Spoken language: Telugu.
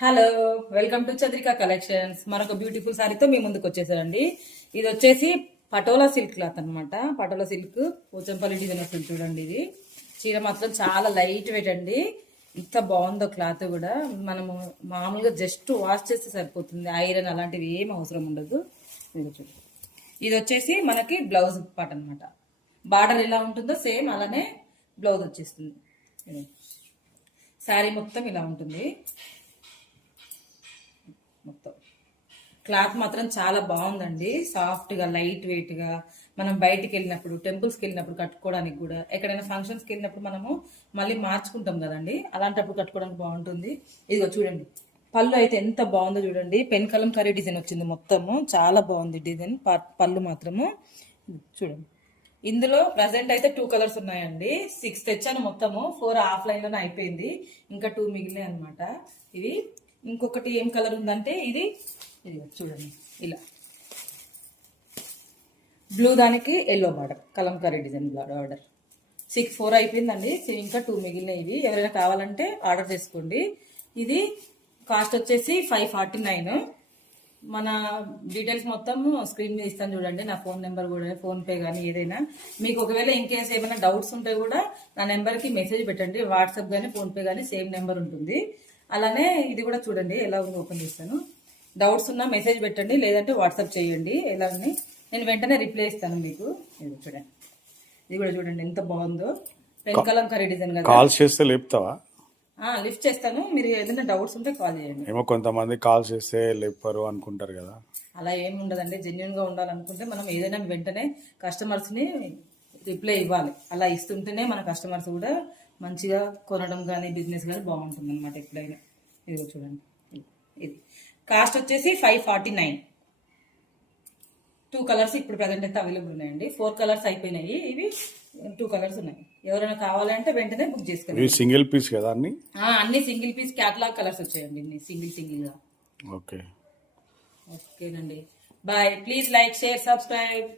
Hello, welcome to Chandrika collections. మరొక బ్యూటిఫుల్ సారీతో మీ ముందుకు వచ్చేసారండి. ఇది వచ్చేసి పటోలా సిల్క్ క్లాత్ అనమాట. పటోలా సిల్క్ పోచంపల్లి డిజైన్ వస్తుంది చూడండి. ఇది చీర మాత్రం చాలా లైట్ వెయిట్ అండి. ఇంత బాగుందో క్లాత్ కూడా. మనము మామూలుగా జస్ట్ వాష్ చేస్తే సరిపోతుంది. ఐరన్ అలాంటివి ఏం అవసరం ఉండదు. ఇది వచ్చేసి మనకి బ్లౌజ్ పార్ట్ అనమాట. బార్డర్ ఎలా ఉంటుందో సేమ్ అలానే బ్లౌజ్ వచ్చేస్తుంది. శారీ మొత్తం ఇలా ఉంటుంది. మొత్తం క్లాత్ మాత్రం చాలా బాగుందండి. సాఫ్ట్గా లైట్ వెయిట్గా మనం బయటికి వెళ్ళినప్పుడు, టెంపుల్స్కి వెళ్ళినప్పుడు కట్టుకోవడానికి కూడా, ఎక్కడైనా ఫంక్షన్స్కి వెళ్ళినప్పుడు మనము మళ్ళీ మార్చుకుంటాం కదండి, అలాంటప్పుడు కట్టుకోవడానికి బాగుంటుంది. ఇదిగో చూడండి, పళ్ళు అయితే ఎంత బాగుందో చూడండి. పెన్ కలం కరీ డిజైన్ వచ్చింది మొత్తము. చాలా బాగుంది డిజైన్. పళ్ళు మాత్రము చూడండి. ఇందులో ప్రజెంట్ అయితే 2 కలర్స్ ఉన్నాయండి. 6 తెచ్చాను మొత్తము. 4 ఆఫ్లైన్లోనే అయిపోయింది. ఇంకా 2 మిగిలినాయి అనమాట. ఇవి ఇంకొకటి ఏం కలర్ ఉందంటే ఇది చూడండి, ఇలా బ్లూ దానికి yellow border, Kalamkari design border. 4 అయిపోయిందండి. ఇంకా 2 మిగిలినాయి. ఇవి ఎవరైనా కావాలంటే ఆర్డర్ చేసుకోండి. ఇది కాస్ట్ వచ్చేసి 549. మన డీటెయిల్స్ మొత్తం స్క్రీన్ మీద ఇస్తాను చూడండి. నా ఫోన్ నెంబర్ కూడా, ఫోన్పే కానీ ఏదైనా. మీకు ఒకవేళ ఇన్ కేసు ఏమైనా డౌట్స్ ఉంటే కూడా నా నెంబర్కి మెసేజ్ పెట్టండి. వాట్సాప్ కానీ ఫోన్పే కానీ సేమ్ నెంబర్ ఉంటుంది. అలానే ఇది కూడా చూడండి ఎలా ఉంది, ఓపెన్ చేస్తాను. డౌట్స్ ఉన్నా మెసేజ్ పెట్టండి, లేదంటే వాట్సాప్ చేయండి. ఎలా ఉంది నేను వెంటనే రిప్లై ఇస్తాను మీకు. ఇది చూడండి, ఇది కూడా చూడండి ఎంత బాగుందో. పెన్ కలంకారీ డిజైన్ కదా. కాల్ చేస్తే లేపుతావా? లిఫ్ట్ చేస్తాను. మీరు ఏదైనా డౌట్స్ ఉంటే కాల్ చేయండి. ఏమో కొంతమంది కాల్ చేస్తే లేపరు అనుకుంటారు కదా. అలా ఏమి ఉండదండి. జెన్యున్ గా ఉండాలనుకుంటే మనం ఏదైనా వెంటనే కస్టమర్స్ ని రిప్లై ఇవ్వాలి. అలా ఇస్తుంటేనే మన కస్టమర్స్ కూడా మంచిగా కొనడం కానీ బిజినెస్ కానీ బాగుంటుంది అనమాట ఎప్పుడైనా. ఇది చూడండి, ఇది కాస్ట్ వచ్చేసి 549. 2 కలర్స్ ఇప్పుడు ప్రజెంట్ అయితే అవైలబుల్ ఉన్నాయండి. 4 కలర్స్ అయిపోయినాయి. ఇవి 2 కలర్స్ ఉన్నాయి. ఎవరైనా కావాలంటే వెంటనే బుక్ చేసుకోండి. సింగిల్ పీస్ కదా అన్ని? అన్ని సింగిల్ పీస్ క్యాటలాగ్ కలర్స్ వచ్చాయండి. సింగిల్ గా. ఓకేనండి. Bye. Please like, share, subscribe.